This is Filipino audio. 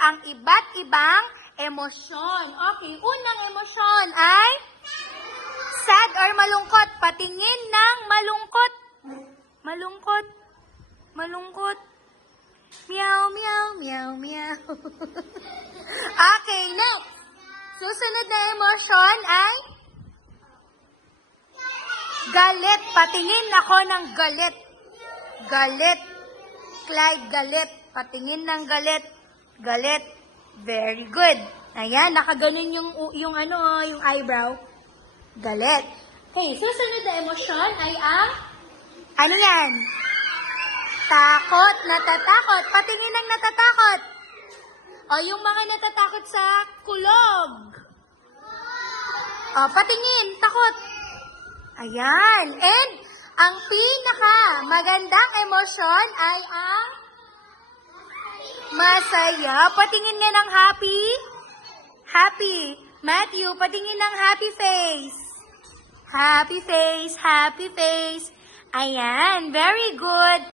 ang iba't ibang emosyon. Okay, unang emosyon ay sad or malungkot. Patingin ng malungkot. Malungkot. Malungkot. Meow, meow, meow, meow. Okay, next. Susunod na emosyon ay galit. Patingin ako ng galit. Galit. Clyde, galit. Patingin ng galit. Galit. Very good. Ayan, nakaganon yung eyebrow. Galit. Okay, susunod na emosyon ay ang ano yan? Takot, natatakot. Patingin ng natatakot. O, yung mga natatakot sa kulog. O, patingin, takot. Ayan. And, ang pinaka magandang emosyon ay ang masaya. Patingin nga ng happy. Happy. Matthew, patingin ng happy face. Happy face, happy face. Ayan, very good.